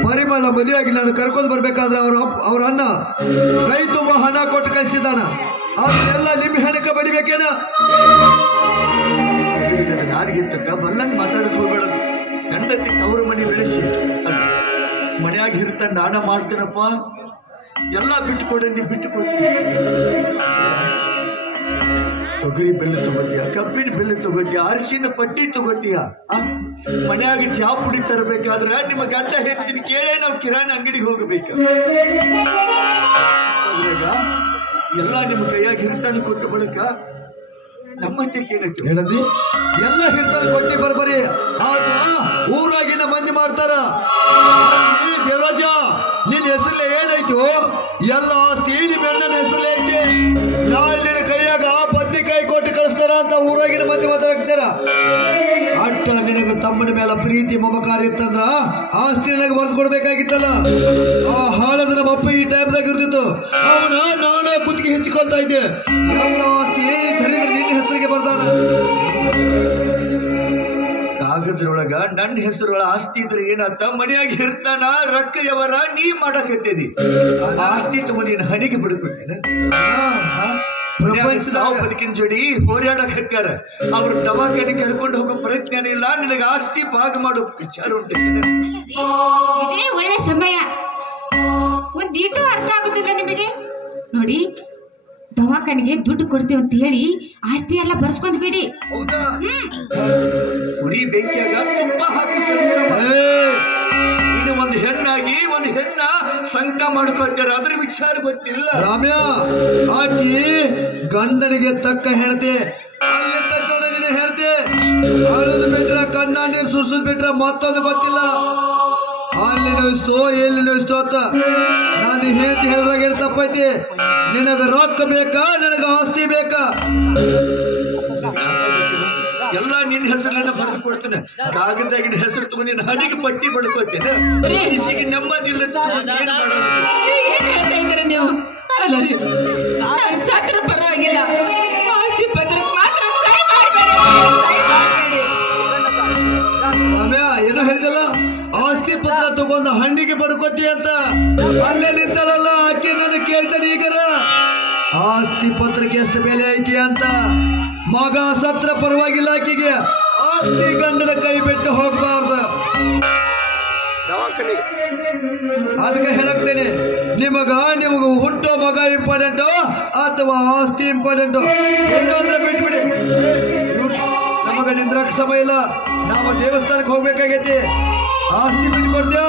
ಪರಿಮಳ ಮದುವೆಯಾಗಿ ನಾನು ಕರ್ಕೊಂಡು ಬರ್ಬೇಕಾದ್ರೆ ಅವ್ರ ಅಣ್ಣ ಕೈ ತುಂಬ ಹಣ ಕೊಟ್ಟು ಕಳ್ಸಿದಾನ. ಅದನ್ನೆಲ್ಲ ನಿಮ್ಮ ಹೆಣಕ ಬಡಿಬೇಕೇನ? ಯಾರಿಗಿಂತ ಬಲ್ಲಂಗ್ ಮಾತಾಡಕ್ ಹೋಗ್ಬೇಡದು. ಹೆಂಡತಿ ತವ್ರ ಮನೆ ಬೆಳೆಸಿ ಮನ್ಯಾಗ ಇರ್ತ ನಾನ ಮಾಡ್ತೇನಪ್ಪ. ಎಲ್ಲ ಬಿಟ್ಟು ಕೊಡಂದಿ ಬಿಟ್ಟು ಕೊಡ್ತೀನಿ. ತೊಗರಿ ಬೆಲ್ಲ ತಗೋತೀಯ, ಕಬ್ಬಿನ ಬೆಲ್ಲ ತಗೋತೀಯ, ಅರಿಶಿನ ಪಟ್ಟಿ ತಗೋತೀಯ. ಮನ್ಯಾಗ ಚಾ ಪುಡಿ ತರಬೇಕಾದ್ರ ನಿಮ್ಮ ಗಂಡ ಹೇಳ್ತೀನಿ ಕೇಳೇ ನಾವು ಕಿರಾಣಿ ಅಂಗಡಿಗೆ ಹೋಗಬೇಕು. ಎಲ್ಲ ನಿಮ್ಮ ಕೈಯಾಗ ಹಿರಿತಾನೆ ಕೊಟ್ಟು ಬಳಿಕ ನಮ್ಮತ್ತೆ ಕೇಳಕ್ಕೆ ಹೇಳದಿ ಎಲ್ಲ ಹಿರ್ತಾನೆ ಕೊಟ್ಟಿ ಬರ್ಬರಿ. ಆದ್ರ ಊರಾಗಿನ ಮಂದಿ ಮಾಡ್ತಾರ. ದೇವರಾಜ ನಿನ್ನ ಹೆಸರಲ್ಲೇ ಏನಾಯ್ತು? ಎಲ್ಲ ಆಸ್ತಿ ನಿಮ್ಮ ಅಣ್ಣನ ಹೆಸರಲ್ಲೇ ಐತಿ. ನಾಳಿನ ಕೈಯಾಗ ಬದ್ನಿಕಾಯಿ ಕೊಟ್ಟು ಕಳಿಸ್ತಾರ ಅಂತ ಊರಾಗಿನ ಮಂದಿ ಮಾತಾಡ್ತಾರ. ಅಟ್ಟ ನಿನಗ ತಮ್ಮನ ಮೇಲೆ ಪ್ರೀತಿ ಮಮಕಾರ ಇತ್ತಂದ್ರ ಆಸ್ತಿ ನನಗೆ ಬರೆದು ಕೊಡ್ಬೇಕಾಗಿತ್ತಲ್ಲ. ಆ ಹಾಳದ ನಮ್ಮ ಅಪ್ಪ ಈ ಟೈಮ್ದಾಗ ಇರ್ತಿತ್ತು. ಅವನ ನಾನ ಕುತ್ತಿಗೆ ಹೆಚ್ಚಿಕೊಳ್ತಾ ಇದ್ದೆ. ಎಲ್ಲ ಆಸ್ತಿ ದರಿದ್ರ ನಿನ್ನ ಹೆಸರಿಗೆ ಬರ್ದಾನ. ಕಾಗದ್ರೊಳಗ ನನ್ನ ಹೆಸರೊಳ ಆಸ್ತಿ ಇದ್ರೆ ಏನಾತ? ಮನೆಯಾಗ ಇರ್ತಾನ, ರೊಕ್ಕ ಯವರ ನೀ ಮಾಡಕತ್ತೇದಿ. ಆಸ್ತಿ ತಗೊಂಡು ನೀನು ಹಣಿಗೆ ಬಿಡ್ಕೊತೇನೆ. ಸಾವು ಬದುಕಿನ ಜೋಡಿ ಹೋರಾಡಕ್ ಹಕ್ಕಾರ. ಅವ್ರ ದವಾಖಾನೆ ಕರ್ಕೊಂಡು ಹೋಗೋ ಪ್ರಯತ್ನ ಇಲ್ಲ. ನಿನಗೆ ಆಸ್ತಿ ಭಾಗ ಮಾಡೋ ವಿಚಾರ ಉಂಟು. ಇದೇ ಒಳ್ಳೆ ಸಮಯ. ಒಂದೀಟು ಅರ್ಥ ಆಗುದಿಲ್ಲ ನಿಮಗೆ? ನೋಡಿ, ದವಾಖಾನೆಗೆ ದುಡ್ಡು ಕೊಡ್ತೇವೆ ಅಂತ ಹೇಳಿ ಆಸ್ತಿ ಎಲ್ಲ ಬರ್ಸ್ಕೊಂಡ್ ಬಿಡಿ. ಹೌದಾ? ಉರಿ ಬೆಂಕಿಯಾಗ ತುಪ್ಪ ಹಾಕಿ ಕೆಲಸ ನೀನು ಒಂದು ಹೆಣ್ಣಾಗಿ ಒಂದು ಹೆಣ್ಣ ಸಂಕಟ ಮಾಡ್ಕೊಳ್ತಾರೆ. ಅದ್ರ ವಿಚಾರ ಗೊತ್ತಿಲ್ಲ. ರಾಮ್ಯ ಆಕಿ ಗಂಡನಿಗೆ ತಕ್ಕ ಹೆಣ್ತೆ, ಅಲ್ಲಿ ತಕ್ಕ ನಿನ್ನ ಹೆಣ್ತೆ. ಅಳದು ಬಿಟ್ರ ಕಣ್ಣ ನೀರು ಸುರ್ಸುದ್ ಬಿಟ್ರ ಮತ್ತೊಂದು ಗೊತ್ತಿಲ್ಲ. ಅಲ್ಲಿ ನೋಯಿಸ್ತು ಎಲ್ಲಿ ನೋಯಿಸ್ತು ಅಂತ ನಾನು ಹೇಳ್ತಿ ಹೇಳಿದಾಗ ಏನು ತಪ್ಪೈತಿ? ನಿನಗ ರೊಕ್ಕ ಬೇಕಾ ನನಗ ಆಸ್ತಿ ಬೇಕಾ? ಎಲ್ಲ ನಿನ್ನ ಹೆಸರನ್ನ ಬರೆದು ಕೊಡ್ತೇನೆ. ಕಾಗದಾಗಿನ ಹೆಸರು ತಗೊಂಡು ನೀನು ಹಣಿಗೆ ಪಟ್ಟಿ ಬಡ್ಕೊತೇನೆ. ಮನಸ್ಸಿಗೆ ನೆಮ್ಮದಿಲ್ಲ. ಏನ್ ಹೇಳ್ತಾ ಇದ್ದೀರ ನೀವು? ಅಲ್ಲರಿ, ನಾನು ಸತ್ರ ಪರವಾಗಿಲ್ಲ, ಆಸ್ತಿ ಪತ್ರಕ್ಕೆ ಮಾತ್ರ ಸಹಿ ಮಾಡಬೇಡಿ. ರಾಮ್ಯ ಏನೋ ಹೇಳಿದಲ್ಲ, ಆಸ್ತಿ ಪತ್ರ ತಗೊಂಡು ಹಣ್ಣಿಗೆ ಬಡ್ಕೋತಿ ಅಂತ. ಅಲ್ಲೇ ನಿಂತಲ್ಲ ಆಕೆ ನಾನು ಕೇಳ್ತಾನೆ ಈಗರ ಆಸ್ತಿ ಪತ್ರಕ್ಕೆ ಎಷ್ಟು ಬೆಲೆ ಐತಿ ಅಂತ. ಮಗ ಸತ್ರ ಪರವಾಗಿಲ್ಲ, ಆಕಿಗೆ ಆಸ್ತಿ ಗಂಡನ ಕೈ ಬಿಟ್ಟು ಹೋಗಬಾರ್ದು. ಅದಕ್ಕೆ ಹೇಳಕ್ತೇನೆ, ನಿಮಗ ಹುಟ್ಟೋ ಮಗ ಇಂಪಾರ್ಟೆಂಟು ಅಥವಾ ಆಸ್ತಿ ಇಂಪಾರ್ಟೆಂಟು? ಏನು ಅಂದ್ರೆ ಬಿಟ್ಬಿಡಿ. ನಮಗ ನಿಂದ್ರಕ್ ಸಮಯ ಇಲ್ಲ. ನಾವು ದೇವಸ್ಥಾನಕ್ಕೆ ಹೋಗ್ಬೇಕಾಗೈತಿ. ಆಸ್ತಿ ಬಿಟ್ಟು ಕೊಡ್ತೀಯ?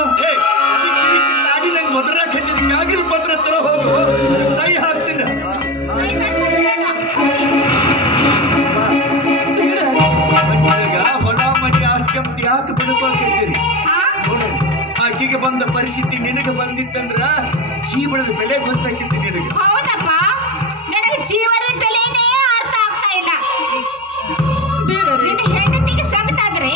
ನಂಗೆ ಮೊದಲ ಕಟ್ಟಿದ ಕಾಗಿಲ್ ಪತ್ರ ತರ ಹೋಗು, ಸಹಿ ಹಾಕ್ತೀನಿ. ಹೊಲ ಮನೆ ಆಸ್ತಿ ಅಂತ ಯಾಕೆ ಬದುಕೋಕೈತೀರಿ? ಆಕೆಗೆ ಬಂದ ಪರಿಸ್ಥಿತಿ ನಿನಗೆ ಬಂದಿತ್ತಂದ್ರ ಜೀವನದ ಬೆಲೆ ಗೊತ್ತಾಕಿತ್ತು ನಿನಗೆ. ಹೌದಪ್ಪ, ನನಗೆ ಜೀವನದ ಬೆಲೆನೇ ಅರ್ಥ ಆಗ್ತಾ ಇಲ್ಲ. ನಿನ್ನ ಹೆಂಡತಿಗೆ ಸಂಕಟಾದ್ರೆ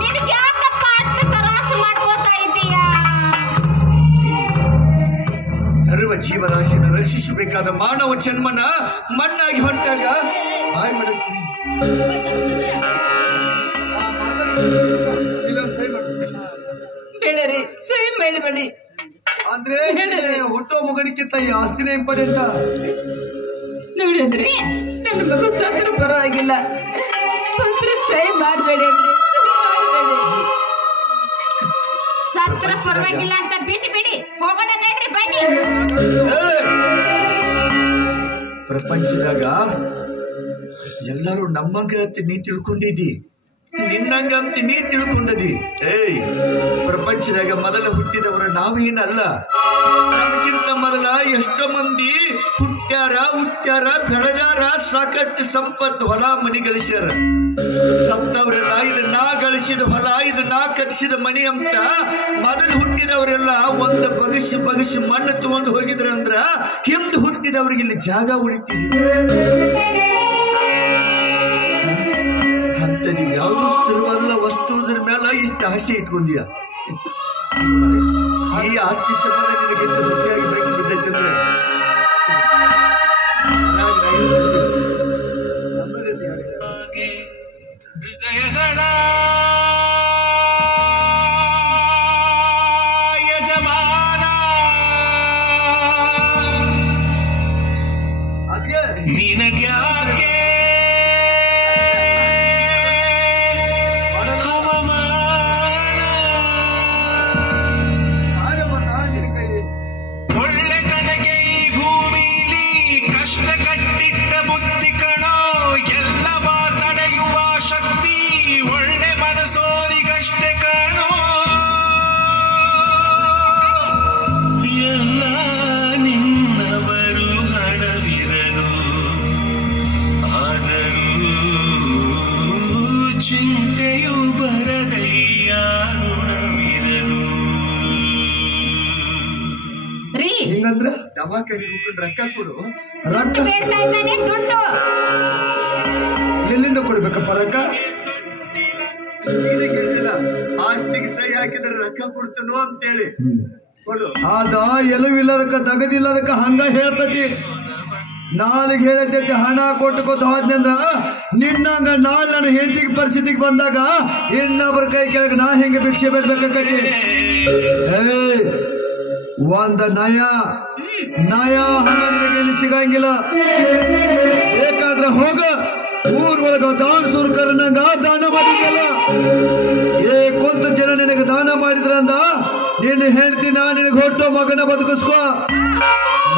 ನಿನಗೆ ಯಾಕಪ್ಪ ಅಟ್ಟ ತರಾಸು ಮಾಡ್ಕೋತಾ ಇದ್ದೀಯಾ? ಸರ್ವ ಜೀವರಾಶಿಯನ್ನು ರಕ್ಷಿಸಬೇಕಾದ ಮಾನವ ಜನ್ಮನ ಮಣ್ಣಾಗಿ ಹೊಂಟಾಗ ಬಾಯ್ ಮಾಡುತ್ತೀನಿ. ಬೇಡರಿ, ಸಹಿ ಮಾಡಬೇಡಿ. ಅಂದ್ರೆ ಹುಟ್ಟೋ ಮಗನಿಕ್ಕಿಂತ ಈ ಆಸ್ತಿನೇ ಇಂಪಾರ್ಟೆಂಟ? ನೋಡಿ ಅಂದ್ರೆ ನನ್ನ ಮಗು ಸತ್ರ ಪರವಾಗಿಲ್ಲ, ಪತ್ರಕ್ಕೆ ಸಹಿ ಮಾಡಬೇಡಿ ಅಂದ್ರೆ ಸಹಿ ಮಾಡಬೇಡಿ. ಸತ್ರ ಪರವಾಗಿಲ್ಲ ಅಂತ ಬಿಟ್ಟು ಬಿಡಿ, ಹೋಗೋಣ ನಡ್ರಿ ಬನ್ನಿ. ಪ್ರಪಂಚದಾಗ ಎಲ್ಲರೂ ನಮ್ಮಂಗ ನೀ ತಿಳ್ಕೊಂಡಿದ್ದಿ, ನಿನ್ನಂಗಂತ ನೀ ತಿಳ್ಕೊಂಡದಿ. ಪ್ರಪಂಚದಾಗ ಮೊದಲ ಹುಟ್ಟಿದವರ ನಾವೇನಲ್ಲ. ನಮಗಿಂತ ಮೊದಲ ಎಷ್ಟೋ ಮಂದಿ ಹುಟ್ಟ್ಯಾರ, ಹುಟ್ಟ್ಯಾರ, ಬೆಳೆದಾರ, ಸಾಕಷ್ಟು ಸಂಪತ್ತು ಹೊಲ ಮನಿ ಗಳಿಸ್ಯಾರ. ಸತ್ತವರೆಲ್ಲ ಇದು ನಾ ಗಳಿಸಿದ ಹೊಲ, ಇದು ನಾ ಕಟ್ಟಿಸಿದ ಮನಿ ಅಂತ ಮೊದಲು ಹುಟ್ಟಿದವರೆಲ್ಲ ಒಂದು ಬಗಸಿ ಮಣ್ಣು ತಗೊಂಡು ಹೋಗಿದ್ರಂದ್ರ ಹಿಂದೆ ಹುಟ್ಟಿದವ್ರಿಗೆ ಇಲ್ಲಿ ಜಾಗ ಉಳಿತಿದೆ. ಅಂತ ನೀವು ಯಾವ್ದು ಸ್ಥಿರವಾದಲ್ಲ ವಸ್ತುದ್ರ ಮೇಲೆ ಇಷ್ಟ ಆಸೆ ಇಟ್ಕೊಂಡೀಯ. ಈ ಆಸ್ತಿ ಸಂಬಂಧ ನಿನಗೆ ಮುಖ್ಯವಾಗಿ ಬೇಕು ಬಿದ್ದೈತೆ ಅಂದ್ರೆ ಹೃದಯಗಳ ಯಜಮಾನ ಅದ್ಗೆ ನಿನಗ್ಯಾಕೆ ಹವಾಮಾನ ಆರಮ್ಮ ನಿನ್ನ ಕೈ ಒಳ್ಳೆತನಕ್ಕೆ ಈ ಹಿಂಗಂದ್ರ ದವಾಖಾನಿಗೆ ಹೋಗ್ಕೊಂಡು ರೊಕ್ಕ ಕೊಡು. ರೊಕ್ಕ ಬೇಡ್ತಾ ಇದ್ದಾನೆ ದುಡ್ಡು. ಎಲ್ಲಿಂದ ಕೊಡ್ಬೇಕಪ್ಪ ರೊಕ್ಕ? ನೀನೇ ಹೇಳಿಲ್ಲ ಆಸ್ತಿಗೆ ಸಹಿ ಹಾಕಿದ್ರೆ ರೊಕ್ಕ ಕೊಡ್ತನು ಅಂತೇಳಿ ಕೊಡು. ಅದ ಎಲುವಿಲ್ಲದಕ್ಕ ತಗದಿಲ್ಲದಕ್ಕ ಹಂಗ ಹೇಳ್ತತಿ. ನಾಳೆಗೆ ಹೇಳತೈತಿ ಹಣ ಕೊಟ್ಟುಕೊತ ಹೋದ್ನಂದ್ರ ನಿನ್ನಂಗ ನಾಳೆ ನನ್ನ ಹೆಂಡತಿಗೆ ಪರಿಸ್ಥಿತಿಗೆ ಬಂದಾಗ ಇನ್ನೊಬ್ಬರ ಕೈ ಕೆಳಗೆ ನಾ ಹೆಂಗೆ ಭಿಕ್ಷೆ ಬೇಡ್ಬೇಕಾಕತಿ. ಒಂದ ನಯ ಹಣ ನಿನಗೆ ಇಲ್ಲಿ ಸಿಗಂಗಿಲ್ಲ. ಬೇಕಾದ್ರೆ ಹೋಗ ಊರೊಳಗ ದಾನ ಸುರ್ಕರ್ನಂಗ ದಾನ ಮಾಡಿದ್ಯಲ್ಲ. ಕೊಂತ ಜನ ನಿನಗೆ ದಾನ ಮಾಡಿದ್ರಂದ ನಿನ್ನ ಹೆಂಡ್ತಿನ ನಿನಗೆ ಹೊಟ್ಟೋ ಮಗನ ಬದುಕಿಸ್ಕೋ.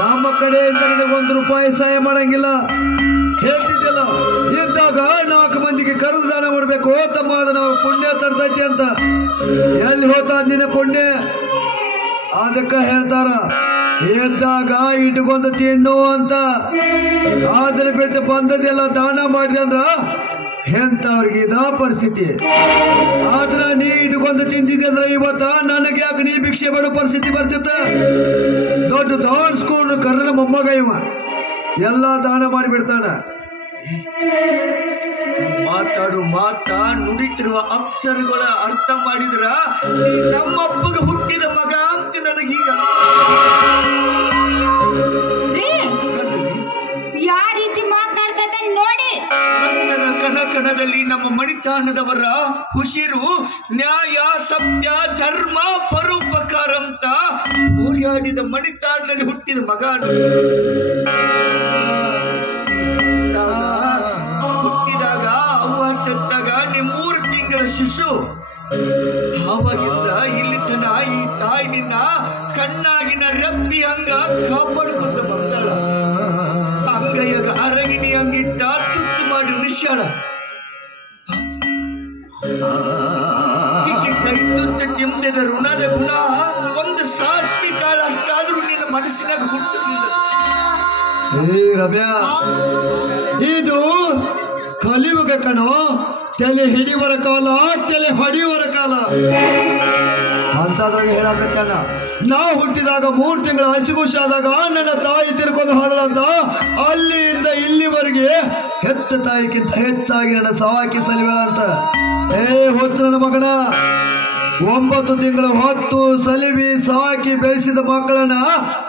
ನಮ್ಮ ಕಡೆಯಿಂದ ನಿನಗೆ ₹1 ಸಹಾಯ ಮಾಡಂಗಿಲ್ಲ. ಹೇಳ್ತಿದ್ಯಲ್ಲ ಇದ್ದಾಗ 4 ಮಂದಿಗೆ ಕರೆದು ದಾನ ಮಾಡ್ಬೇಕು ತಮ್ಮ, ಅದು ನಾವು ಪುಣ್ಯ ತರ್ತೈತಿ ಅಂತ. ಎಲ್ಲಿ ಹೋತ ನಿನ್ನ ಪುಣ್ಯ? ಅದಕ್ಕ ಹೇಳ್ತಾರ ಎದ್ದಾಗ ಇಟ್ಕೊಂಡ ತಿನ್ನು ಅಂತ. ಆದ್ರೆ ಬಿಟ್ಟು ಬಂದದೆಲ್ಲ ದಾನ ಮಾಡಿದೆ ಅಂದ್ರ ಎಂತವ್ರಿಗೆ ಇದ ಪರಿಸ್ಥಿತಿ. ಆದ್ರ ನೀ ಇಟ್ಕೊಂಡ ತಿಂದಿದ್ದೆ ಅಂದ್ರ ಇವತ್ತ ನನಗೆ ಯಾಕೆ ನೀ ಭಿಕ್ಷೆ ಬೇಡೋ ಪರಿಸ್ಥಿತಿ ಬರ್ತಿತ್ತ. ದೊಡ್ಡ ದಾನ್ ಸ್ಕೂಲ್ ಕರ್ಣ ಮೊಮ್ಮಗ ಇವ ಎಲ್ಲ ದಾನ ಮಾಡಿಬಿಡ್ತಾನ. ಮಾತಾಡು ಮಾತಾ ನುಡಿತಿರುವ ಅಕ್ಷರಗಳ ಅರ್ಥ ಮಾಡಿದ್ರ ನೀ ನಮ್ಮಪ್ಪಗೆ ಹುಟ್ಟಿದ ಮಗ ಅಂತ ನನಗೀಗ ಯಾವ ರೀತಿ ಮಾತನಾಡ್ತಾ ಇದ್ದಾನೆ ನೋಡಿ. ಕಣಕಣದಲ್ಲಿ ನಮ್ಮ ಮಣಿತಾಣದವರ ಉಸಿರು ನ್ಯಾಯ ಸತ್ಯ ಧರ್ಮ ಪರೋಪಕಾರ ಅಂತ ಹೋರಾಡಿದ ಮಣಿತಾಣದಲ್ಲಿ ಹುಟ್ಟಿದ ಮಗ. ಹುಟ್ಟಿದಾಗ ಅವ್ವ ಸತ್ತಾಗ ನಿಮ್ಮ 3 ತಿಂಗಳ ಶಿಶು. ಆವಾಗಿಂದ ಇಲ್ಲಿ ತನ ಈ ತಾಯಿ ನಿನ್ನ ಕಣ್ಣಾಗಿನ ರಬ್ಬಿ ಹಂಗ ಕಾಪಾಡಿಕೊಂಡು ಬಂದಾಳ. ಅಂಗೈಯಾಗ ಅರಗಿನಿ ಹಂಗಿಟ್ಟ ತುತ್ತು ಮಾಡಿ ನಿಶ್ಯಾಳ. ಕೈ ತುತ್ತು ತಿಂದದ ಋಣದ ಗುಣ ಒಂದು ಸಾಸ್ವಿ ಕಾಲ ಅಷ್ಟಾದ್ರೂ ನಿನ್ನ ಮನಸ್ಸಿನಾಗ ಹುಟ್ಟುತ್ತಿಲ್ಲ. ರಮ್ಯ, ಇದು ಕಲಿಯುಗ ಕಣೋ. ತಲೆ ಹಿಡಿಯುವರ ಕಾಲ, ತಲೆ ಹೊಡೆಯುವರ ಕಾಲ ಅಂತದ್ರಾಗ ಹೇಳಕತ್ತಾನ. ನಾವು ಹುಟ್ಟಿದಾಗ 3 ತಿಂಗಳ ಹಸಿಗುಷಾದಾಗ ನನ್ನ ತಾಯಿ ತಿರ್ಕೊಂಡು ಹೋದಳಂತ. ಅಲ್ಲಿಂದ ಇಲ್ಲಿವರೆಗೆ ಹೆತ್ತ ತಾಯಿಗಿಂತ ಹೆಚ್ಚಾಗಿ ನನ್ನ ಸವಾಕಿ ಸಲಿಬೇಳಂತ. ಹೊತ್ತು ನನ್ನ ಮಗನ 9 ತಿಂಗಳು ಹೊತ್ತು ಸಲಿಬಿ ಸಾಕಿ ಬೆಳೆಸಿದ ಮಕ್ಕಳನ್ನ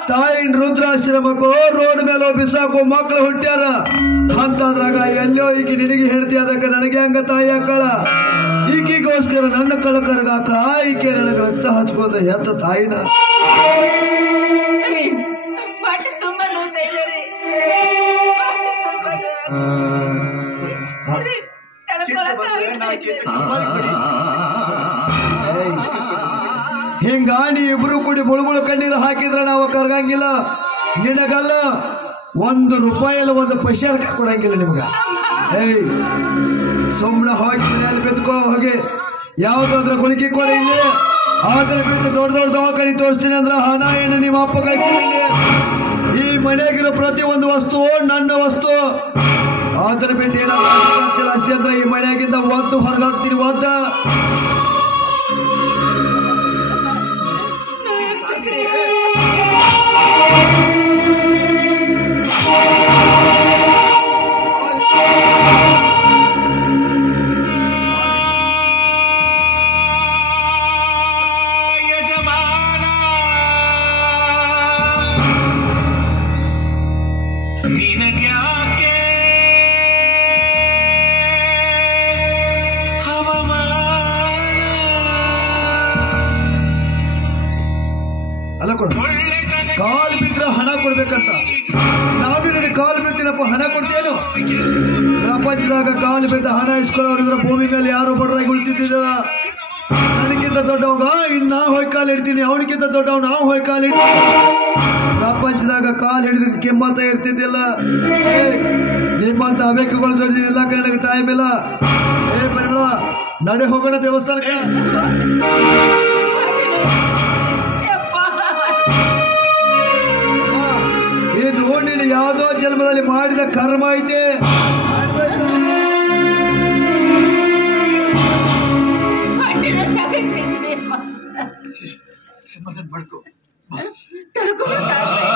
ತಾಯಿನ ರುದ್ರಾಶ್ರಮಕ್ಕೋ ರೋಡ್ ಮೇಲೆ ಬಿಸಾಕೋ ಮಕ್ಕಳು ಹುಟ್ಟ್ಯಾರ. ಅಂತದ್ರಾಗ ಎಲ್ಲೋ ಈಗ ನಿನಗೆ ಹೇಳ್ತಿ, ಅದಕ್ಕೆ ನನಗೆ ಹಂಗ ತಾಯಿ ಹಾಕಳ. ಈಕಿಗೋಸ್ಕರ ನನ್ನ ಕಳಕರ್ಗಾಕ ಈಕೆ ನನಗೆ ರಕ್ತ ಹಚ್ಕೊಂಡ ಹೆತ್ತ ತಾಯಿನ. ಹೊಟ್ಟೆ ತುಂಬಾ ನೋವ್ತಾ ಇದೆ ರೀ. ಹಿಂಗ ನೀ ಇಬ್ರು ಕೂಡಿ ಬುಳುಬುಳು ಕಣ್ಣೀರು ಹಾಕಿದ್ರ ನಾವು ಕರ್ಗಂಗಿಲ್ಲ. ನಿನಗಲ್ಲ ₹1 ಒಂದು ಪೈಸೆ ಕೊಡಂಗಿಲ್ಲ ನಿಮ್ಗ. ಸುಮ್ಮನೆ ಹೋಗಿ ಮನೆಯಲ್ಲಿ ಬೆದ್ಕೋ ಹೋಗಿ ಯಾವ್ದಾದ್ರ ಗುಳಿಗೆ ಕೊಡ ಇಲ್ಲಿ. ಆದ್ರೆ ಬಿಟ್ಟು ದೊಡ್ಡ ದವಾಖಾನೆ ತೋರಿಸ್ತೀನಿ ಅಂದ್ರ ಹಣ ಏನು ನಿಮ್ಮ ಅಪ್ಪ ಕಳಿಸಿಲ್ಲ. ಈ ಮನೆಗಿರೋ ಪ್ರತಿ ಒಂದು ವಸ್ತು ನನ್ನ ವಸ್ತು. ಆದ್ರೆ ಬಿಟ್ಟು ಏನಾದ್ರು ಅಷ್ಟೇ ಅಂದ್ರೆ ಈ ಮನೆಯಾಗಿಂದ ಒದ್ದು ಹೊರಗಾಗ್ತೀನಿ. ಒದ್ದ ಯಜಮಾನ ನಿನಗ್ಯಾಕೆ ಅಲ್ಲ ಕೊಡ. ಕಾಲು ಬಿದ್ರೆ ಹಣ ಕೊಡ್ಬೇಕಂತ ನಾವಿನ ಕಾಲು ಬಿಡ್ತೀನಪ್ಪ, ಹಣ ಕೊಡ್ತೇನು? ಪ್ರಪಂಚದಾಗ ಕಾಲು ಬಿದ್ದ ಹಣ ಇಸ್ಕೊಳ್ಳೋರಿದ್ರೆ ಭೂಮಿ ಮೇಲೆ ಯಾರು ಬಡ್ರಾಗಿ ಉಳಿತಿದ್ದಿಲ್ಲ. ನನಗಿಂತ ದೊಡ್ಡವಾಗ ಇನ್ನು ನಾ ಹೋಗಿ ಕಾಲು ಹಿಡ್ತೀನಿ, ಅವನಿಗಿಂತ ದೊಡ್ಡವ್ ನಾವು ಹೋಗಿ ಕಾಲು ಹಿಡ್ತೀನಿ. ಪ್ರಪಂಚದಾಗ ಕಾಲು ಹಿಡಿದ ಕೆಮ್ಮತ್ತ ಇರ್ತಿದ್ದಿಲ್ಲ. ನಿಮ್ಮಂತ ಅಬೇಕುಗಳು ಜೊತೆದಿಲ್ಲ, ನನಗೆ ಟೈಮ್ ಇಲ್ಲ. ಪರಿಮಳ ನಡೆ ಹೋಗೋಣ ದೇವಸ್ಥಾನಕ್ಕೆ. ಇದು ನೀನು ಯಾವುದೋ ಜನ್ಮದಲ್ಲಿ ಮಾಡಿದ ಕರ್ಮ ಐತೆ. ಸಮಾಧಾನ ಮಾಡ್ಕೋ. ತಡ್ಕೊಳಕ್ಕಾಗ್ತಾ